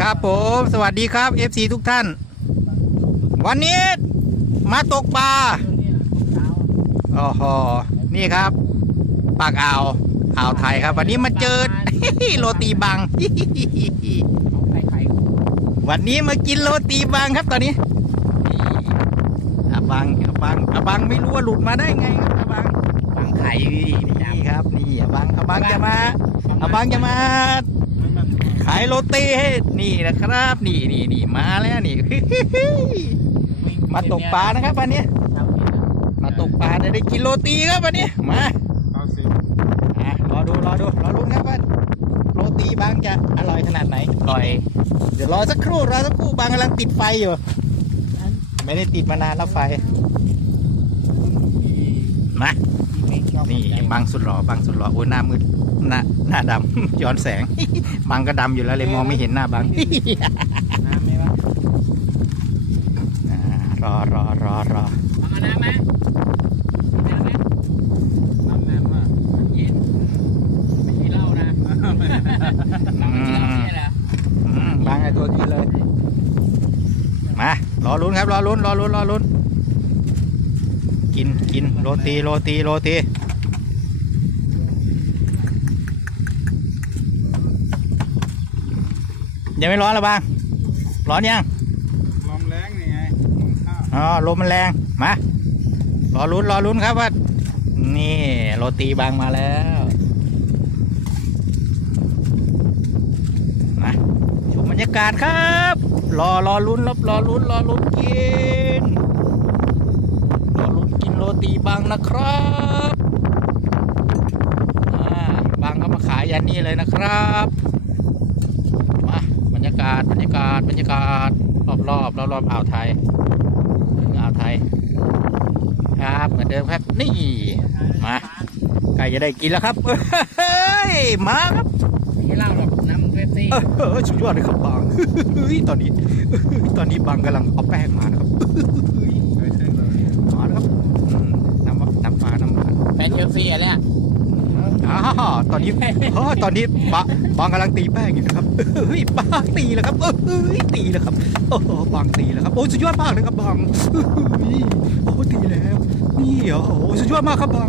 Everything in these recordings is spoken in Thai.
ครับผม สวัสดีครับ FC ทุกท่าน วันนี้มาตกปลาโอ้โหนี่ครับ ปากอ่าวอ่าวไทยครับ วันนี้มาเจอโรตีบัง วันนี้มากินโรตีบังครับตอนนี้อาบังอาบังอาบังไม่รู้ว่าหลุดมาได้ไงครับอาบังฟังไข่นี่ครับนี่อาบังอาบังจะมาอาบังจะมา ขายโรตีให้นี่นะครับ นี่นี่นี่มาแล้วนี่มาตกปลานะครับวันนี้มาตกปลาจะได้กินโรตีครับวันนี้มารอดูรอดูรอรุ้นครับว่าโรตีบางจะอร่อยขนาดไหนอร่อย เดี๋ยวรอสักครู่รอสักครู่บางกำลังติดไฟอยู่ไม่ได้ติดมานานแล้วไฟมานี่บางสุดหล่อบางสุดหล่อโอ้ยหน้ามืด หน้าหน้าดำ ย้อนแสงบางก็ดำอยู่แล้วเลยมองไม่เห็นหน้าบางน้ำไหมวะอ่ารอรอรอรอเอาน้ำไหมน้ำไหมน้ำน้ำอะมันเย็นไม่มีเหล้านะเราไม่กินเหล้าเนี่ยแหละอืมบางไอตัวกินเลย มารอลุ้นครับ รอลุ้นรอลุ้นรอลุ้นกินกินโรตีโรตีโรตี ยังไม่ร้อนหรอบาง ร้อนยัง ลมแรงนี่ไงลมข้าวอ๋อ ลมมันแรง มา รอลุ้น รอลุ้นครับว่า นี่โรตีบางมาแล้วมาชมบรรยากาศครับ รอ รอลุ้นรบรอลุ้น รอลุ้นกิน รอลุ้นกินโรตีบางนะครับอ่าบางก็มาขายยันนี่เลยนะครับมาบรรยากาศบรรยากาศบรรยากาศรอบรอบรอบรอบๆอ่าวไทยอ่าวไทย ครับเหมือนเดิมครับ นี่มาใกล้จะได้กินแล้วครับเฮ้ยมาครับมีเหล้าหรอกน้ำเวสซี่เออสุดยอดเลยครับบางเฮ้ยตอนนี้เฮ้ยตอนนี้บางกำลังเอาแป้งมานะครับมาแล้วครับอืมน้ำน้ำปลาน้ำปลาแฟนเชลซีอะเนี่ย อ้าวตอนนี้เฮ้ยตอนนี้บางบางกำลังตีแป้งอยู่นะครับเฮ้ยบางตีแล้วครับเฮ้ยตีแล้วครับโอ้โหบางตีแล้วครับโอ้สุดยอดมากเลยครับบางเฮ้ยโอ้ตีแล้วนี่เหรอโอ้สุดยอดมากครับบาง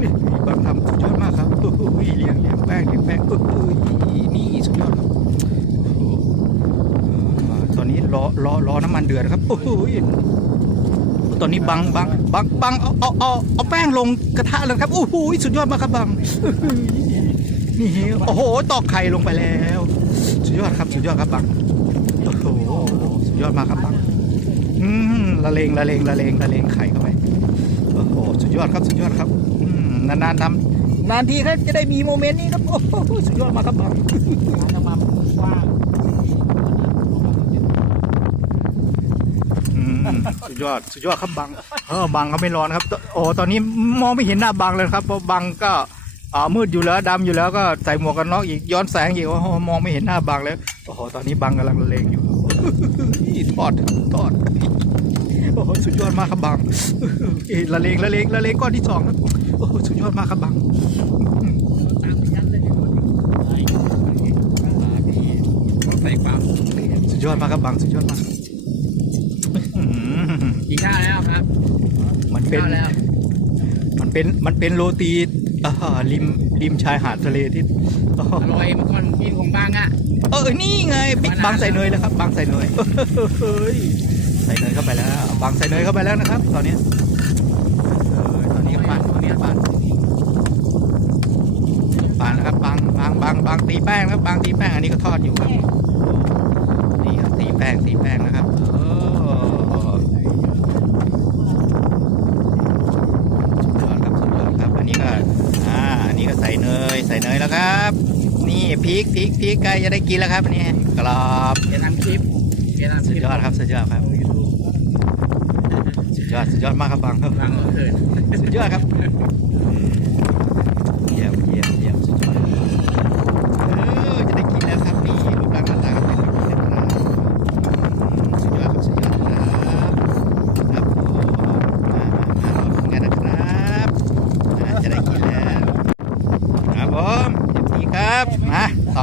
นี่บางทำสุดยอดมากครับโอ้โหเลี้ยงเลี้ยงแป้งเลี้ยงแป้งโอ้โหนี่สุดยอดครับโอ้โหอ่าตอนนี้รอรอรอน้ำมันเดือดครับโอ้โห ตอนนี้บังบังบังบังเอาเอาเอาเอาแป้งลงกระทะเลยครับโอ้โหสุดยอดมากครับบังนี่โอ้โหตอกไข่ลงไปแล้ว สุดยอดครับสุดยอดครับบังโอ้โหสุดยอดมากครับบังอืมละเลงละเลงละเลงละเลงไข่เข้าไปโอ้โหสุดยอดครับสุดยอดครับอืมนานๆทำนานทีครับจะได้มีโมเมนต์นี้ครับโอ้โหสุดยอดมากครับบังมาง อืม สุดยอดสุดยอดครับบังเออบังก็ไม่ร้อนครับ โอ้ตอนนี้มองไม่เห็นหน้าบังเลยครับเพราะบังก็อ่ามืดอยู่แล้วดำอยู่แล้วก็ใส่หมวกกันน็อกอีกย้อนแสงอีกโอ้โหมองไม่เห็นหน้าบังแล้วโอ้โหตอนนี้บังกำลังละเลงอยู่ทอดครับทอดโอ้โหสุดยอดมากครับบังเอ้ยละเลงละเลงละเลงก้อนที่สองครับโอ้โหสุดยอดมากครับบังตามไปยัดเลยต้องใส่ความสุดยอดมากครับบังสุดยอดมากอื้อหือ กินข้าวแล้วครับมันเป็นข้าวแล้วมันเป็นมันเป็นโรตีอ่าริมริมชายหาดทะเลที่อ๋ออร่อยเมื่อก่อนกินของบางอะเออนี่ไงปิดมานานบังใส่เนยแล้วครับบังใส่เนยเฮ้ยใส่เนยเข้าไปแล้วบังใส่เนยเข้าไปแล้วนะครับ ตอนนี้เออตอนนี้ปั่นตอนนี้ปั่นปั่นนะครับบังบังบังบังตีแป้งครับบังตีแป้งอันนี้ก็ทอดอยู่ครับนี่ครับตีแป้งตีแป้งนะครับเออ สุดยอดครับสุดยอดครับ อันนี้ก็ อ่า อันนี้ก็ใส่เนย ใส่ เนยแล้วครับ นี่พริกพริกพริกใกล้จะได้กินแล้วครับนี่กรอบเดี๋ยวทำคลิปเดี๋ยวทำคสุดลิปยอดครับสุดยอดครับสุดยอดสุดยอดมากครับบังบางก็เขินสุดยอดครับ เยี่ยมเยี่ยมเยี่ยมสุดยอดเออ จะได้กินแล้วครับ นี่รูปร่างหน้าตาก็เป็นแบบนี้นะครับสุดยอดครับ สุดยอดครับครับผมมามามาลองกันนะครับ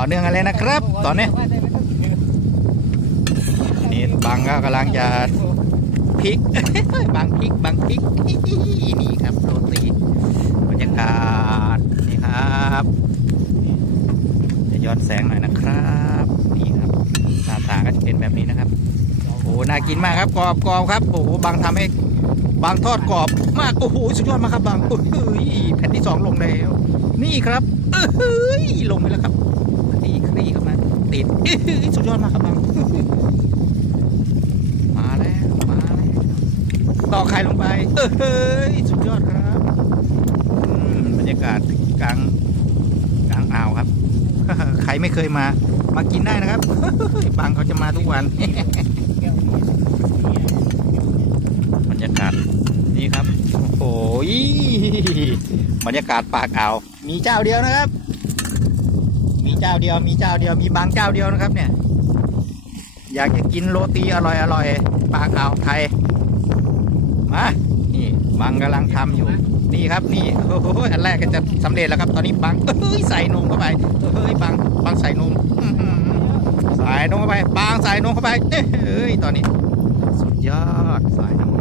อ่าจะได้กินแล้วครับผมเต็มที่ครับมาต่อเนื่องกันเลยนะครับ ตอนนี้นี่บางก็กำลังจะพลิกบางพลิกบางพลิกนี่ครับโรตีบรรยากาศนี่ครับจะย้อนแสงหน่อยนะครับนี่ครับหน้าตาก็จะเป็นแบบนี้นะครับโอ้น่ากินมากครับกรอบกรอบครับโอ้โหบางทำให้บางทอดกรอบมากโอ้โหสุดยอดมากครับบางโอ้โหแผ่นที่สองลงแล้วนี่ครับเอ้ยลงไปแล้วครับ ติดสุดยอดมากครับบางมาแล้วมาแล้วต่อไข่ลงไปเอ้ยสุดยอดครับบรรยากาศกลางกลางอ่าวครับใครไม่เคยมา มากินได้นะครับบางเขาจะมาทุกวันบรรยากาศนี่ครับโอ้ยบรรยากาศปากอ่าวมีเจ้าเดียวนะครับ เจ้าเดียวมีเจ้าเดียวมีบางเจ้าเดียวนะครับเนี่ย อยากจะกินโรตีอร่อยอร่อยปากอ่าวไทยมานี่บางกำลังทำอยู่ นี่ครับนี่โอ้โหอันแรกก็จะสำเร็จแล้วครับ ตอนนี้บางเอ้ยใส่นมเข้าไปเอ้ยบางบางใส่นมใส่นมเข้าไปบางใส่นมเข้าไปเอ้ยตอนนี้สุดยอดใส่นมเข้า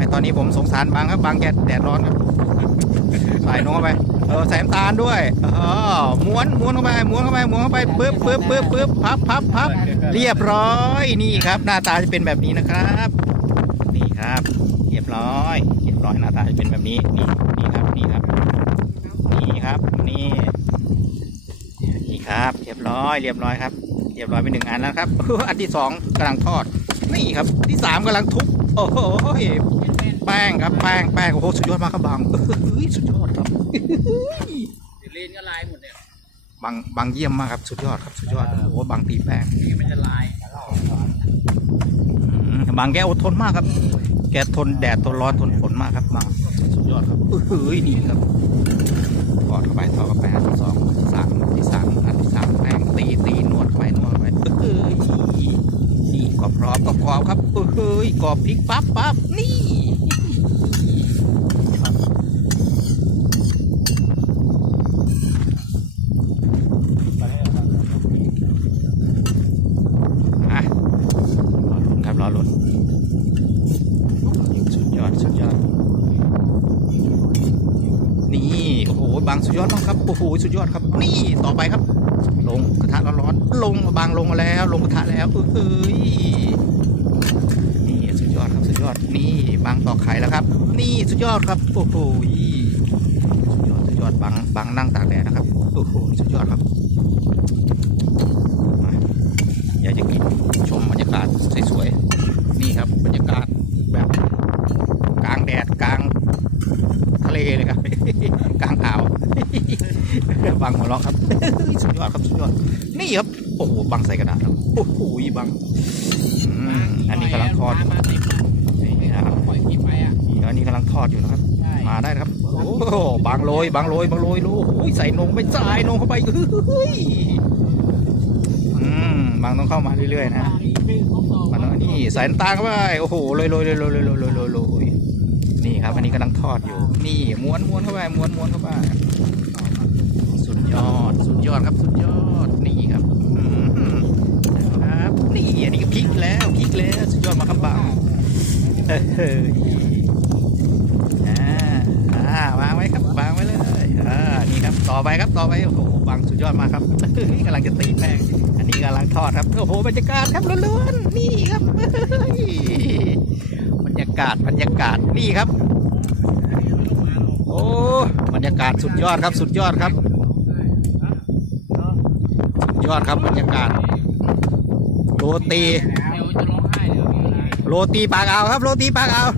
ไปตอนนี้ผมสงสารบางครับบางแกแดดร้อนครับใส่นมเข้าไปเออใส่น้ำตาลด้วยเออม้วนม้วนเข้าไปม้วนเข้าไปม้วนเข้าไปปึ๊บปึ๊บปึ๊บปึ๊บพับพับพับเรียบร้อยนี่ครับ หน้าตาจะเป็นแบบนี้นะครับนี่ครับ เรียบร้อยเรียบร้อยหน้าตาจะเป็นแบบนี้นี่นี่ครับนี่ครับนี่ครับนี่นี่ครับ เรียบร้อย เรียบร้อยครับเรียบร้อยไปหนึ่งอันแล้วครับอันที่สองกำลังทอดนี่ครับที่สามกำลังทุบโอ้โห แป้งครับแป้งแป้งโอ้โหสุดยอดมากครับบางเฮ้ยสุดยอดครับเดี๋ยวเลนก็ลายหมดเนี่ยบางบางเยี่ยมมากครับสุดยอดครับสุดยอดโอ้โหบางตีแป้งนี่มันจะลายอืมบางแกอดทนมากครับ แกทนแดดทนร้อนทนฝนมากครับบางสุดยอดครับเฮ้ยนี่ครับทอดเข้าไปทอดเข้าไปอันที่สองอันที่สามอันที่สามอันที่สามแป้งตีตีนวดเข้าไปนวดเข้าไปเฮ้ยนี่กรอบกรอบกรอบกรอบครับเฮ้ยกรอบพริกปั๊บปั๊บนี่อะรอลุ้นครับรอลุ้นสุดยอดสุดยอด นี่โอ้โหบางสุดยอดมากครับโอ้โห สุดยอดครับ นี่ต่อไปครับ ลงกระทะร้อนๆลงบางลงมาแล้ว ลงกระทะแล้วเอ้ยนี่สุดยอดครับสุดยอดนี่บางต่อไข่แล้วครับ นี่สุดยอดครับโอ้โหสุดยอดสุดยอดบางบางนั่งตากแดดนะครับโอ้โหสุดยอดครับมาอยากจะกินชมบรรยากาศสวยๆนี่ครับบรรยากาศ บังหัวเราครับ สุดยอดครับสุดยอด นี่ครับ โอ้โห บังใส่กระดาษครับ โอ้โหบังอันนี้กำลังทอดนี่นะครับอันนี้กำลังทอดอยู่นะครับ มาได้ครับ โอ้บังโรยบังโรยบังโรยลูกใส่นงไม่ใส่นงเข้าไปเฮ้ยบางต้องเข้ามาเรื่อยๆนะมันนี่ใส่นตาเข้าไป โอ้โหโรยโรยโรยโรยโรยโรยโรยนี่ครับ อันนี้กำลังทอดอยู่ นี่ม้วนม้วนเข้าไปม้วนม้วนเข้าไป ยอด สุดยอดครับ สุดยอด นี่ครับครับ นี่อันนี้ก็พลิกแล้วพลิกแล้ว สุดยอดมาครับบ่าวเฮ้ยอ่าอ่าวางไว้ครับวางไว้เลยอ่านี่ครับ ต่อไปครับ ต่อไป โอ้โหบางสุดยอดมาครับเฮ้ยกำลังจะตีแป้ง อันนี้กำลังทอดครับ โอ้โห บรรยากาศครับล้วนๆ นี่ครับบรรยากาศ บรรยากาศ นี่ครับ โอ้ บรรยากาศสุดยอดครับ สุดยอดครับ ยอดครับบรรยากาศ โรตี เดี๋ยวจะร้องไห้เดี๋ยวมีอะไรโรตีปากอ่าวครับ โรตีปากอ่าว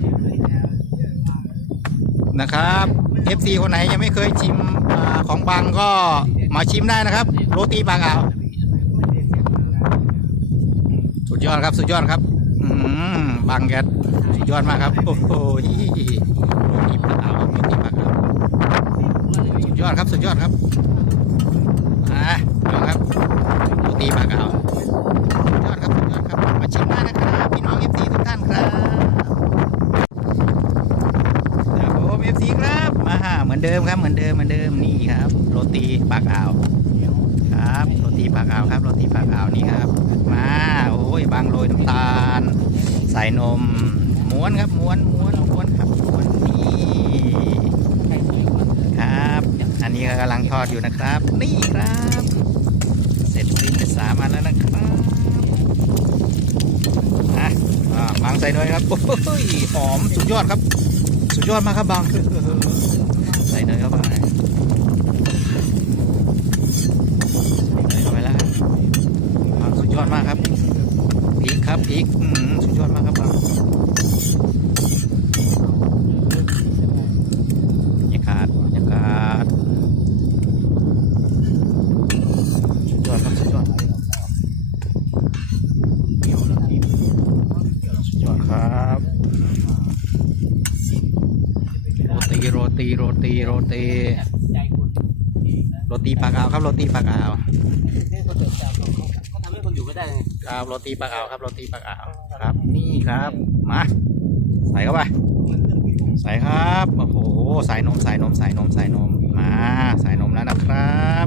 นะครับ FC คนไหนยังไม่เคยชิมอาของบางก็มาชิมได้นะครับ โรตีปากอ่าวสุดยอดครับสุดยอดครับอืมบางแกสุดยอดมากครับโอ้โหโรตีปากอ่าวครับโรตีปากอ่าวสุดยอดครับสุดยอดครับ อ่าดูครับโรตีปากอ่าวยอดครับยอดครับ มาชิมได้นะครับ พี่น้อง FC ทุกท่านครับครับผม FC ครับมาเหมือนเดิมครับเหมือนเดิมเหมือนเดิมนี่ครับ โรตีปากอ่าวครับโรตีปากอ่าวครับโรตีปากอ่าวนี่ครับ มาโอ้ยบางโรยน้ำตาล ใส่นมม้วนครับม้วนม้วนม้วนครับม้วนนี่ ใครสวยกว่า ครับ อันนี้ก็กำลังทอดอยู่นะครับ นี่ครับ เสร็จสิ้นไปสามอันแล้วนะครับอะบางใส่หน่อยครับโอ้ยหอมสุดยอดครับ สุดยอดมากครับบางใส่เนยเข้าไปใส่เนยเข้าไปแล้วครับบางสุดยอดมากครับพริกครับพริกสุดยอดมากครับบางบรรยากาศบรรยากาศสุดยอดครับสุดยอดสุดยอดครับโรตีโร ตีโรตีโรตีใจคนโรตีปากอ่าวครับโรตีปากอ่าวเนี่ยเขาเดินจากเขาเขาทำให้คนอยู่ไม่ได้ไงครับโรตีปากอ่าวครับโรตีปากอ่าวครับ นี่ครับมาใส่เข้าไปใส่ครับโอ้โหใส่นมใส่นมใส่นมใส่นมมาใส่นมแล้วนะครับ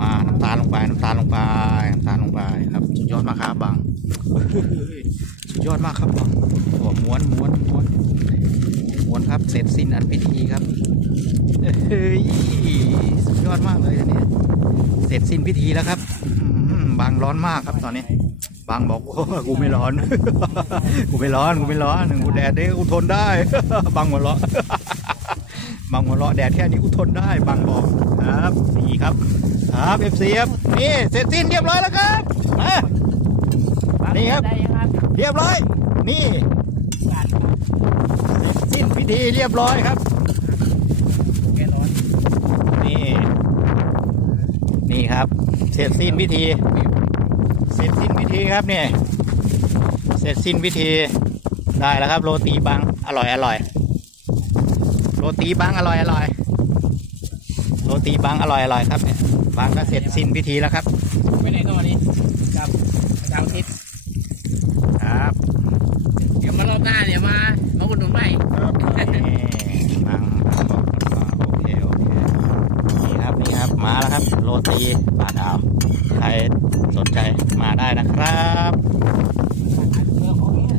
มาน้ำตาลลงไปน้ำตาลลงไปน้ำตาลลงไปครับสุดยอดมากครับบังสุดยอดมากครับบังโอ้ม้วนม้วนม้วนม้วนครับเสร็จสิ้นอันพิธีครับ เฮ้ยสุดยอดมากเลยอันเนี้ยเสร็จสิ้นพิธีแล้วครับบางร้อนมากครับตอนนี้ บางบอกว่ากูไม่ร้อน กูไม่ร้อนกูไม่ร้อนกูแดดเด้กูทนได้ บางหัวเราะบางหัวเราะแดดแค่นี้กูทนได้ บางบอกครับนี่ครับครับเอฟซีครับนี่เสร็จสิ้นเรียบร้อยแล้วครับมานี่ครับ เรียบร้อย นี่เสร็จสิ้นพิธีเรียบร้อยครับ แกร้อน นี่ นี่ครับ เสร็จสิ้นพิธี เสร็จสิ้นพิธีครับเนี่ยเสร็จสิ้นพิธีได้แล้วครับ โรตีบังอร่อยอร่อย โรตีบังอร่อยอร่อย โรตีบังอร่อยอร่อยครับเนี่ยบังก็เสร็จสิ้นพิธีแล้วครับไปไหนต่อนี้กับอาจารย์ทิศครับ เดี๋ยวมารอบหน้าเนี่ยมามาอุดหนุนใหม่นี่บังบังบอกว่าโอเคโอเค นี่ครับนี่ครับมาแล้วครับ โร ตีปากอ่าว ใครสนใจมาได้นะครับ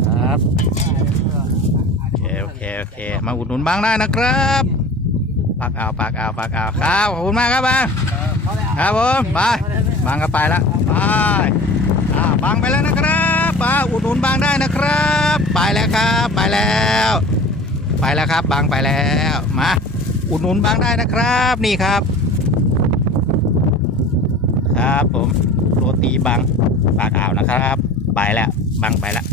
ครับโอเคโอเคโอเค มาอุดหนุนบางได้นะครับปากอ่าวปากอ่าวปากอ่าวครับขอบคุณมากครับบางครับผมไปบางก็ไปละไปบางไปแล้วนะครับบาอุดหนุนบางได้นะครับ ไปแล้วครับ ไปแล้ว ไปแล้วครับบางไปแล้วมาอุดหนุนบางได้นะครับ นี่ครับ ครับผมโรตีบางปากอ่าวนะครับ ไปแล้วบางไปแล้ว